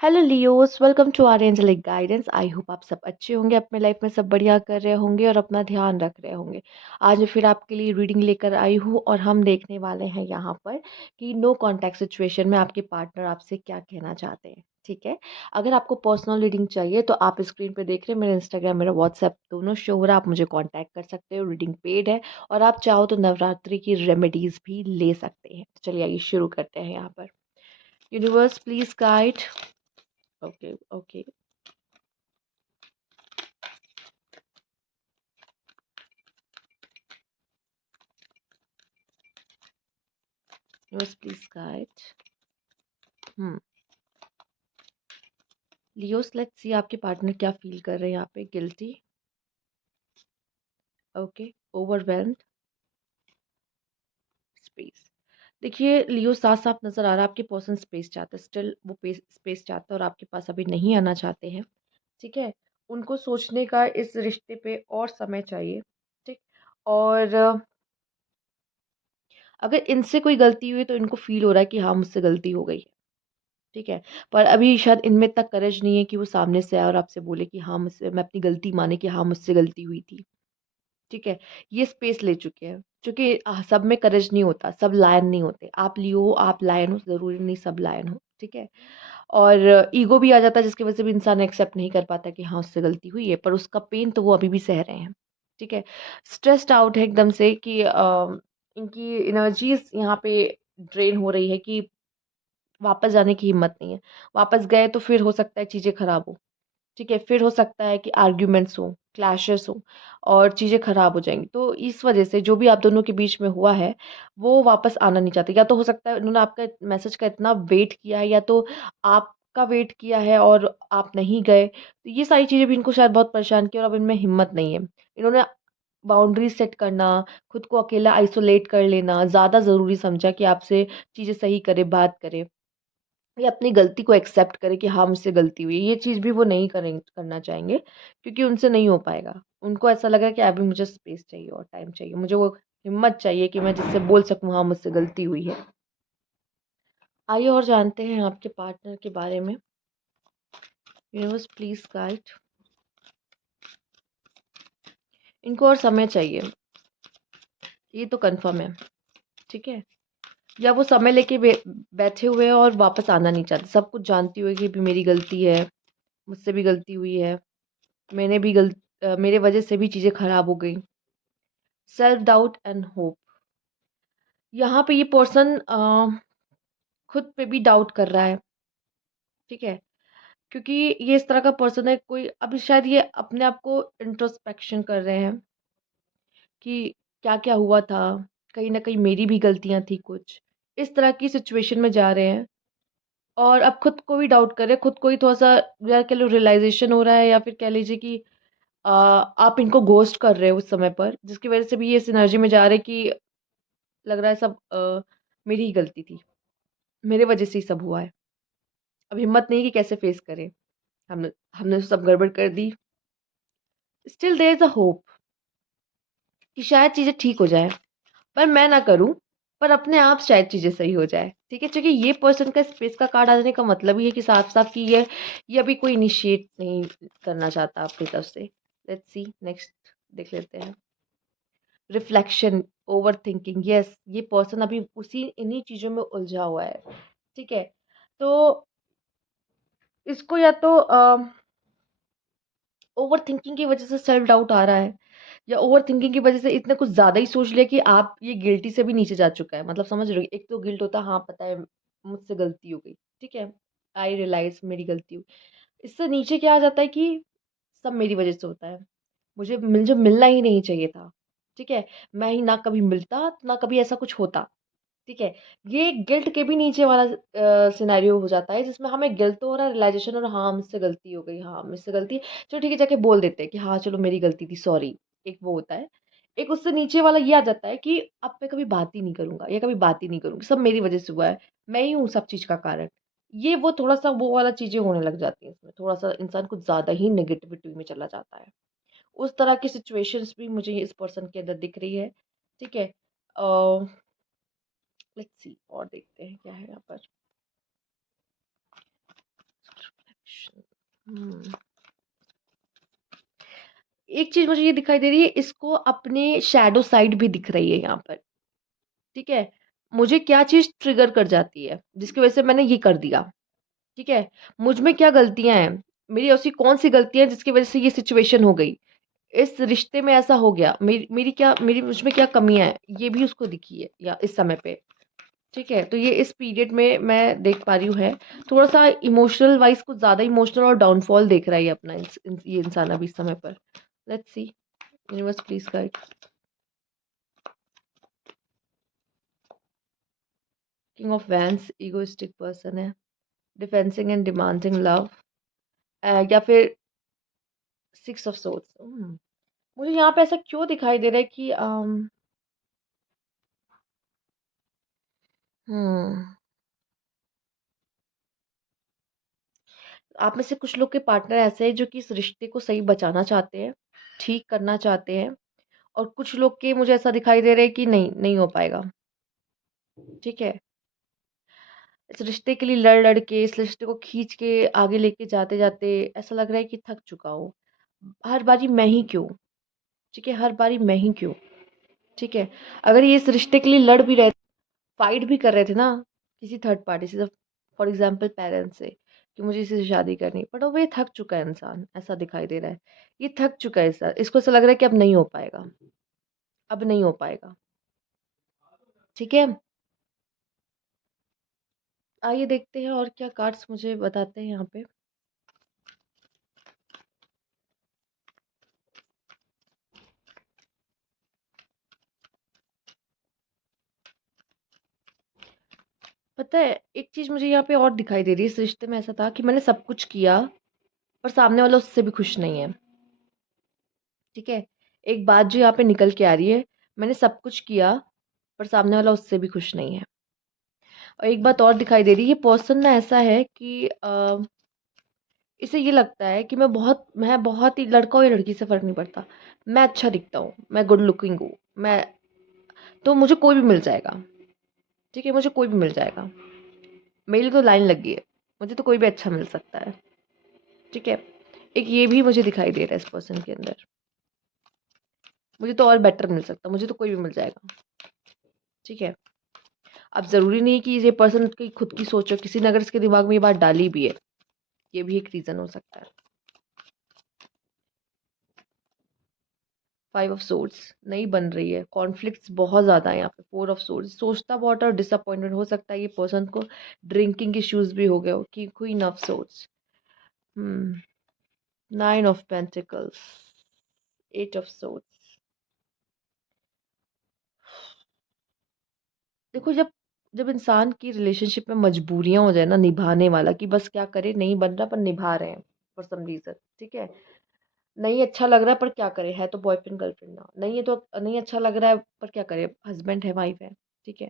Hello Leos, welcome to our angelic guidance. I hope आप सब अच्छे होंगे, अपने लाइफ में सब बढ़िया कर रहे होंगे और अपना ध्यान रख रहे होंगे। आज मैं फिर आपके लिए रीडिंग लेकर आई हूँ और हम देखने वाले हैं यहाँ पर कि नो कॉन्टैक्ट सिचुएशन में आपके पार्टनर आपसे क्या कहना चाहते हैं। ठीक है। अगर आपको पर्सनल रीडिंग चाहिए तो आप स्क्रीन पे देख रहे हैं मेरा इंस्टाग्राम, मेरा व्हाट्सएप दोनों शो हो रहा है। आप मुझे कॉन्टैक्ट कर सकते हो, रीडिंग पेड है और आप चाहो तो नवरात्रि की रेमेडीज भी ले सकते हैं। चलिए आइए शुरू करते हैं। यहाँ पर universe please guide. Okay okay. Universe please guide. Hmm. Leos, let's see आपके पार्टनर क्या फील कर रहे हैं यहाँ पे। गिल्टी। ओके। ओवरवेल्म्ड। स्पेस। देखिए लियो, साफ साफ नजर आ रहा है आपके पर्सन स्पेस चाहते हैं। स्टिल वो स्पेस चाहते हैं और आपके पास अभी नहीं आना चाहते हैं। ठीक है। उनको सोचने का इस रिश्ते पे और समय चाहिए। ठीक। और अगर इनसे कोई गलती हुई तो इनको फील हो रहा है कि हाँ मुझसे गलती हो गई। ठीक है। पर अभी शायद इनमें इतना करेज नहीं है कि वो सामने से आए और आपसे बोले कि हाँ मुझसे, मैं अपनी गलती माने कि हाँ मुझसे गलती हुई थी। ठीक है। ये स्पेस ले चुके हैं क्योंकि सब में करेज नहीं होता, सब लायन नहीं होते। आप लियो हो, आप लायन हो, जरूरी नहीं सब लायन हो। ठीक है। और ईगो भी आ जाता है जिसकी वजह से भी इंसान एक्सेप्ट नहीं कर पाता कि हाँ उससे गलती हुई है, पर उसका पेन तो वो अभी भी सह रहे हैं। ठीक है। स्ट्रेस्ड आउट है एकदम से कि इनकी एनर्जीज यहाँ पे ड्रेन हो रही है कि वापस जाने की हिम्मत नहीं है। वापस गए तो फिर हो सकता है चीज़ें खराब हो। ठीक है। फिर हो सकता है कि आर्ग्यूमेंट्स हो, क्लैशेस हो और चीज़ें खराब हो जाएंगी। तो इस वजह से जो भी आप दोनों के बीच में हुआ है वो वापस आना नहीं चाहते। या तो हो सकता है उन्होंने आपका मैसेज का इतना वेट किया है, या तो आपका वेट किया है और आप नहीं गए। तो ये सारी चीज़ें भी इनको शायद बहुत परेशान की और अब इनमें हिम्मत नहीं है। इन्होंने बाउंड्रीज सेट करना, खुद को अकेला आइसोलेट कर लेना ज़्यादा ज़रूरी समझा कि आपसे चीज़ें सही करे, बात करे या अपनी गलती को एक्सेप्ट करे कि हाँ मुझसे गलती हुई है। ये चीज़ भी वो नहीं करना चाहेंगे क्योंकि उनसे नहीं हो पाएगा। उनको ऐसा लगा कि अभी मुझे स्पेस चाहिए और टाइम चाहिए, मुझे वो हिम्मत चाहिए कि मैं जिससे बोल सकूँ हाँ मुझसे गलती हुई है। आइए और जानते हैं आपके पार्टनर के बारे में। Universe please guide. इनको और समय चाहिए, ये तो कंफर्म है। ठीक है। या वो समय लेके बैठे हुए हैं और वापस आना नहीं चाहते। सब कुछ जानती हुई कि भी मेरी गलती है, मुझसे भी गलती हुई है, मैंने भी मेरे वजह से भी चीज़ें खराब हो गई। Self doubt and hope. यहाँ पे ये पर्सन खुद पे भी डाउट कर रहा है। ठीक है। क्योंकि ये इस तरह का पर्सन है, कोई अभी शायद ये अपने आप को इंट्रोस्पेक्शन कर रहे हैं कि क्या क्या हुआ था, कहीं ना कहीं मेरी भी गलतियां थी कुछ, इस तरह की सिचुएशन में जा रहे हैं। और अब खुद को भी डाउट कर रहे हैं, खुद को ही थोड़ा सा या कह लो रियलाइजेशन हो रहा है, या फिर कह लीजिए कि आप इनको घोस्ट कर रहे हो उस समय पर, जिसकी वजह से भी ये इस एनर्जी में जा रहे हैं कि लग रहा है सब मेरी ही गलती थी, मेरे वजह से ही सब हुआ है। अब हिम्मत नहीं कि कैसे फेस करें। हमने हमने तो सब गड़बड़ कर दी। Still there is a hope कि शायद चीज़ें ठीक हो जाए, पर मैं ना करूं, पर अपने आप शायद चीज़ें सही हो जाए। ठीक है। क्योंकि ये पर्सन का स्पेस का कार्ड आने का मतलब ही है कि साफ साफ कि ये अभी कोई इनिशिएट नहीं करना चाहता आपकी तरफ से। लेट्स सी नेक्स्ट, देख लेते हैं। Reflection, over thinking. यस, ये पर्सन अभी उसी इन्हीं चीज़ों में उलझा हुआ है। ठीक है। तो इसको या तो ओवर थिंकिंग की वजह से सेल्फ डाउट आ रहा है, या ओवर थिंकिंग की वजह से इतना कुछ ज़्यादा ही सोच लिया कि आप ये गिल्टी से भी नीचे जा चुका है। मतलब समझ रहे हो, एक तो गिल्ट होता है, हाँ पता है मुझसे गलती हो गई। ठीक है। आई रियलाइज मेरी गलती हुई। इससे नीचे क्या आ जाता है कि सब मेरी वजह से होता है, मुझे मिलना ही नहीं चाहिए था। ठीक है। मैं ही ना कभी मिलता, ना कभी ऐसा कुछ होता। ठीक है। ये गिल्ट के भी नीचे वाला सिनेरियो हो जाता है जिसमें हमें गिल्ट तो हो रहा है, रियलाइजेशन और हाँ मुझसे गलती हो गई, हाँ मुझसे गलती। चलो ठीक है, जाके बोल देते हैं कि हाँ चलो मेरी गलती थी, सॉरी। एक वो होता है। एक उससे नीचे वाला ये आ जाता है कि अब मैं कभी बात ही नहीं करूंगा, या कभी बात ही नहीं करूंगी, सब मेरी वजह से हुआ है, मैं ही हूँ सब चीज का कारण। ये वो थोड़ा सा वो वाला चीजें होने लग जाती हैं इसमें, थोड़ा सा इंसान कुछ ज्यादा ही नेगेटिविटी में चला जाता है। उस तरह की सिचुएशंस भी मुझे इस पर्सन के अंदर दिख रही है। ठीक है। लेट्स सी और देखते हैं क्या है यहाँ पर। हुँ। एक चीज़ मुझे ये दिखाई दे रही है, इसको अपने शैडो साइड भी दिख रही है यहाँ पर, ठीक है? मुझे क्या चीज़ ट्रिगर कर जाती है, जिसकी वज़ह से मैंने ये कर दिया, ठीक है? मुझ में क्या गलतियाँ हैं? मेरी ऐसी कौन-सी गलतियाँ हैं जिसकी वज़ह से ये सिचुएशन हो गई? इस रिश्ते में ऐसा हो गया, मेरी मुझ में क्या कमियाँ हैं? ये भी उसको दिखी है या इस समय पे, ठीक है? तो ये इस पीरियड में मैं देख पा रही हूँ है, थोड़ा-सा इमोशनल वाइज़ कुछ ज़्यादा इमोशनल और डाउनफॉल देख रहा है ये अपना ये इंसान अभी इस समय पर। Let's see, universe please guide. King of wands egoistic person है, डिफेंसिंग एंड डिमांडिंग लव, या फिर सिक्स ऑफ सोर्ड्स। मुझे यहाँ पे ऐसा क्यों दिखाई दे रहा है कि हुँ, आप में से कुछ लोग के पार्टनर ऐसे हैं जो कि इस रिश्ते को सही बचाना चाहते हैं, ठीक करना चाहते हैं, और कुछ लोग के मुझे ऐसा दिखाई दे रहा है कि नहीं, नहीं हो पाएगा, ठीक है? इस रिश्ते के लिए लड़-लड़ के, इस रिश्ते को खींच के आगे लेके जाते-जाते ऐसा लग रहा है कि थक चुका हूँ। हर बारी मैं ही क्यों? ठीक है, हर बारी मैं ही क्यों? ठीक है? अगर ये इस रिश्ते के लिए लड़ भी रहे, फाइट भी कर रहे थे ना किसी थर्ड पार्टी से, फॉर एग्जांपल पेरेंट्स से, कि मुझे इसी से शादी करनी है, बट अब ये थक चुका है इंसान, ऐसा दिखाई दे रहा है। ये थक चुका है इंसान, इसको ऐसा लग रहा है कि अब नहीं हो पाएगा, अब नहीं हो पाएगा, ठीक है? आइए देखते हैं और क्या कार्ड्स मुझे बताते हैं यहाँ पे। पता है, एक चीज़ मुझे यहाँ पे और दिखाई दे रही है, इस रिश्ते में ऐसा था कि मैंने सब कुछ किया, पर सामने वाला उससे भी खुश नहीं है, ठीक है? एक बात जो यहाँ पे निकल के आ रही है, मैंने सब कुछ किया, पर सामने वाला उससे भी खुश नहीं है। और एक बात और दिखाई दे रही है, ये पर्सन ना ऐसा है कि इसे ये लगता है कि मैं बहुत ही, लड़का हो या लड़की से फ़र्क नहीं पड़ता। मैं अच्छा दिखता हूँ, मैं गुड लुकिंग हूँ, मैं तो मुझे कोई भी मिल जाएगा, ठीक है? मुझे कोई भी मिल जाएगा। मेरी तो लाइन लगी है, मुझे तो कोई भी अच्छा मिल सकता है, ठीक है? एक ये भी मुझे दिखाई दे रहा है इस पर्सन के अंदर। मुझे तो और बेटर मिल सकता है, मुझे तो कोई भी मिल जाएगा, ठीक है? अब ज़रूरी नहीं कि ये पर्सन की खुद की सोच हो, किसी ने अगर इसके दिमाग में ये बात डाली भी है, ये भी एक रीज़न हो सकता है। 5 ऑफ सोर्ड्स नहीं बन रही है, कॉन्फ्लिक्ट्स बहुत ज़्यादा है यहाँ पे। 4 ऑफ सोर्ड्स सोचता बहुत और डिसअपॉइंटमेंट हो सकता है, ये पर्सन को ड्रिंकिंग इश्यूज़ भी हो गए हो, कि queen of swords, hmm, 9 of pentacles, 8 of swords. देखो, जब जब इंसान की रिलेशनशिप में मजबूरियाँ हो जाए ना निभाने वाला, कि बस क्या करे, नहीं बन रहा पर निभा रहे हैं फॉर सम रीज़न, ठीक है? नहीं अच्छा लग रहा है पर क्या करें, है तो बॉयफ्रेंड गर्लफ्रेंड ना, नहीं है तो नहीं अच्छा लग रहा है पर क्या करें, हस्बैंड है, वाइफ है, ठीक है?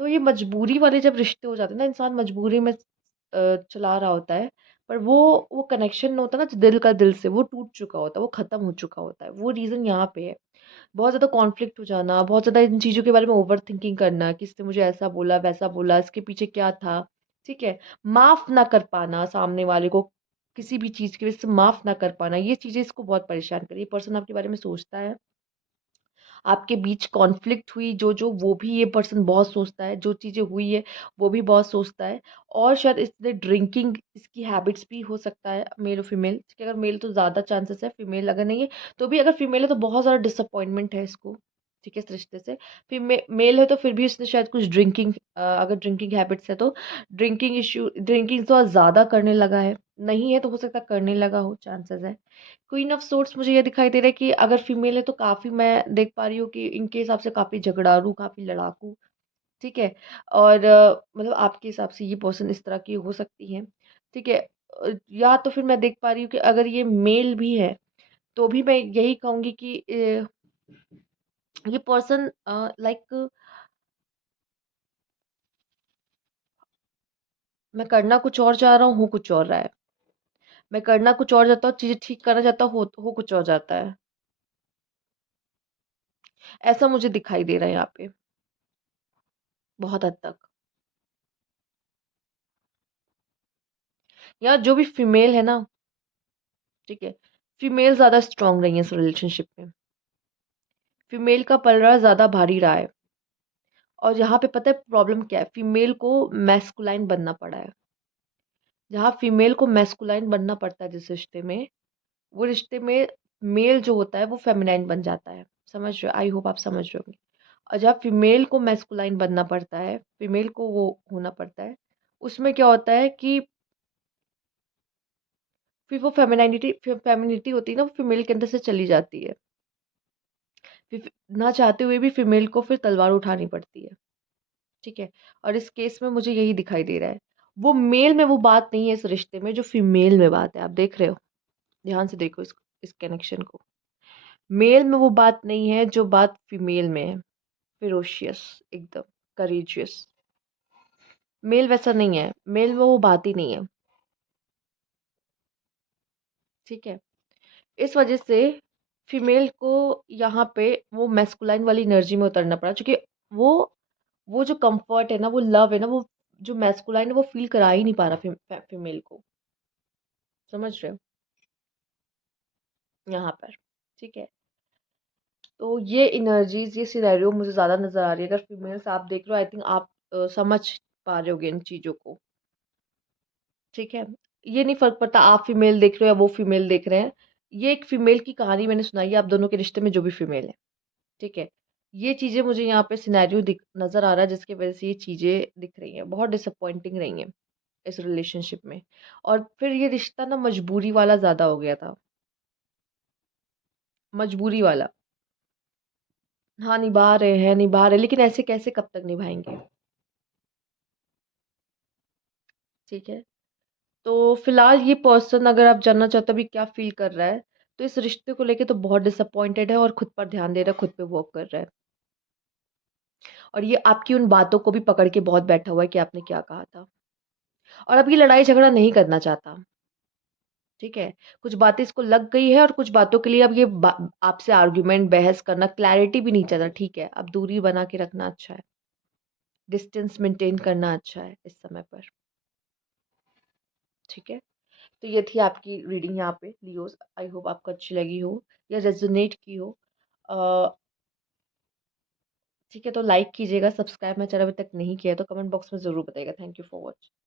तो ये मजबूरी वाले जब रिश्ते हो जाते हैं ना, इंसान मजबूरी में चला रहा होता है, पर वो कनेक्शन होता है ना जो दिल का दिल से, वो टूट चुका होता है, वो ख़त्म हो चुका होता है। वो रीज़न यहाँ पे है। बहुत ज़्यादा कॉन्फ्लिक्ट हो जाना, बहुत ज़्यादा इन चीज़ों के बारे में ओवरथिंकिंग करना कि इसने मुझे ऐसा बोला, वैसा बोला, इसके पीछे क्या था, ठीक है? माफ़ ना कर पाना सामने वाले को, किसी भी चीज़ की वज़ह से माफ़ ना कर पाना, ये चीज़ें इसको बहुत परेशान कर रही है। ये पर्सन आपके बारे में सोचता है, आपके बीच कॉन्फ्लिक्ट हुई जो-जो, वो भी ये पर्सन बहुत सोचता है, जो चीज़ें हुई है वो भी बहुत सोचता है, और शायद इसने ड्रिंकिंग इसकी हैबिट्स भी हो सकता है, मेल और फीमेल, ठीक है? अगर मेल तो ज़्यादा चांसेस है, फीमेल अगर नहीं है तो भी, अगर फीमेल है तो बहुत ज़्यादा डिसअपॉइंटमेंट है इसको, ठीक है, इस रिश्ते से। मेल है तो फिर भी उसने शायद कुछ ड्रिंकिंग, अगर ड्रिंकिंग हैबिट्स है तो ड्रिंकिंग तो ज़्यादा करने लगा है, नहीं है तो हो सकता है करने लगा हो, चांसेस है। क्वीन ऑफ सोर्ड्स मुझे ये दिखाई दे रहा है कि अगर फीमेल है तो काफ़ी, मैं देख पा रही हूँ कि इनके हिसाब से काफ़ी झगड़ालू, काफ़ी लड़ाकू, ठीक है? और मतलब आपके हिसाब से ये पर्सन इस तरह की हो सकती है, ठीक है? या तो फिर मैं देख पा रही हूँ कि अगर ये मेल भी है, तो भी मैं यही कहूँगी कि ये पर्सन लाइक, मैं करना कुछ और चाह रहा हूँ, हो कुछ और रहा है। मैं करना कुछ और चाहता हूँ, चीज़ें ठीक करना चाहता हूँ, हो कुछ और जाता है। ऐसा मुझे दिखाई दे रहा है यहाँ पे, बहुत हद तक। या जो भी फीमेल है ना, ठीक है। फीमेल ज़्यादा स्ट्रांग रही है इस रिलेशनशिप में। फीमेल का पलड़ा ज़्यादा भारी रहा है। और यहाँ पे पता है प्रॉब्लम क्या है, फीमेल को मैस्कुलाइन बनना पड़ा है। जहाँ फीमेल को मैस्कुलाइन बनना पड़ता है जिस रिश्ते में, वो रिश्ते में मेल जो होता है वो फेमिनाइन बन जाता है। समझ रहे हो? आई होप आप समझ रहे होंगे। और जहाँ फीमेल को मैस्कुलाइन बनना पड़ता है, फीमेल को वो होना पड़ता है, उसमें क्या होता है कि फिर वो फेमिनिटी होती है ना, वो फीमेल के अंदर से चली जाती है। फिर ना चाहते हुए भी फीमेल को फिर तलवार उठानी पड़ती है। ठीक है। और इस केस में मुझे यही दिखाई दे रहा है। वो मेल में वो बात नहीं है इस रिश्ते में जो फीमेल में बात है। आप देख रहे हो? ध्यान से देखो इस कनेक्शन को। मेल में वो बात नहीं है जो बात फीमेल में है। फिरोशियस, एकदम करेजियस। मेल वैसा नहीं है, मेल में वो बात ही नहीं है। ठीक है। इस वजह से फीमेल को यहाँ पे वो मैस्कुलाइन वाली एनर्जी में उतरना पड़ा, क्योंकि वो वो जो कंफर्ट है ना, वो लव है ना, वो जो मैस्कुलाइन है वो फील करा ही नहीं पा रहा फीमेल को। समझ रहे हो? यहाँ पर। ठीक है। तो ये एनर्जीज, ये सिनेरियो मुझे ज़्यादा नज़र आ रही है। अगर फीमेल्स आप देख रहे हो, आई थिंक आप समझ पा रहे होगे इन चीज़ों को। ठीक है। ये नहीं फ़र्क पड़ता आप फीमेल देख रहे हो या वो फीमेल देख रहे हैं। ये एक फीमेल की कहानी मैंने सुनाई है आप दोनों के रिश्ते में जो भी फीमेल है। ठीक है। ये चीज़ें मुझे यहाँ पे सिनेरियो दिख नज़र आ रहा है जिसकी वज़ह से ये चीज़ें दिख रही हैं। बहुत डिसअपॉइंटिंग रही हैं इस रिलेशनशिप में। और फिर ये रिश्ता ना मजबूरी वाला ज़्यादा हो गया था। मजबूरी वाला। हाँ, निभा रहे हैं, लेकिन ऐसे कैसे कब तक निभाएँगे? ठीक है। तो फिलहाल ये पर्सन, अगर आप जानना चाहते हो अभी क्या फ़ील कर रहा है, तो इस रिश्ते को लेके तो बहुत डिसअपॉइंटेड है और खुद पर ध्यान दे रहा है, खुद पे वर्क कर रहा है। और ये आपकी उन बातों को भी पकड़ के बहुत बैठा हुआ है कि आपने क्या कहा था। और अब ये लड़ाई झगड़ा नहीं करना चाहता। ठीक है? कुछ बातें इसको लग गई है और कुछ बातों के लिए अब ये आपसे आर्गुमेंट, बहस करना, क्लैरिटी भी नहीं चाहता। ठीक है, अब दूरी बना के रखना अच्छा है। डिस्टेंस मेंटेन करना अच्छा है इस समय पर। ठीक है? तो ये थी आपकी रीडिंग यहाँ पे लियोज़। आई होप आपको अच्छी लगी हो या रेज़ोनेट की हो। अ, ठीक है, तो लाइक कीजिएगा, सब्सक्राइब मेरा चैनल अभी तक नहीं किया है तो कमेंट बॉक्स में ज़रूर बताइएगा। Thank you for watching.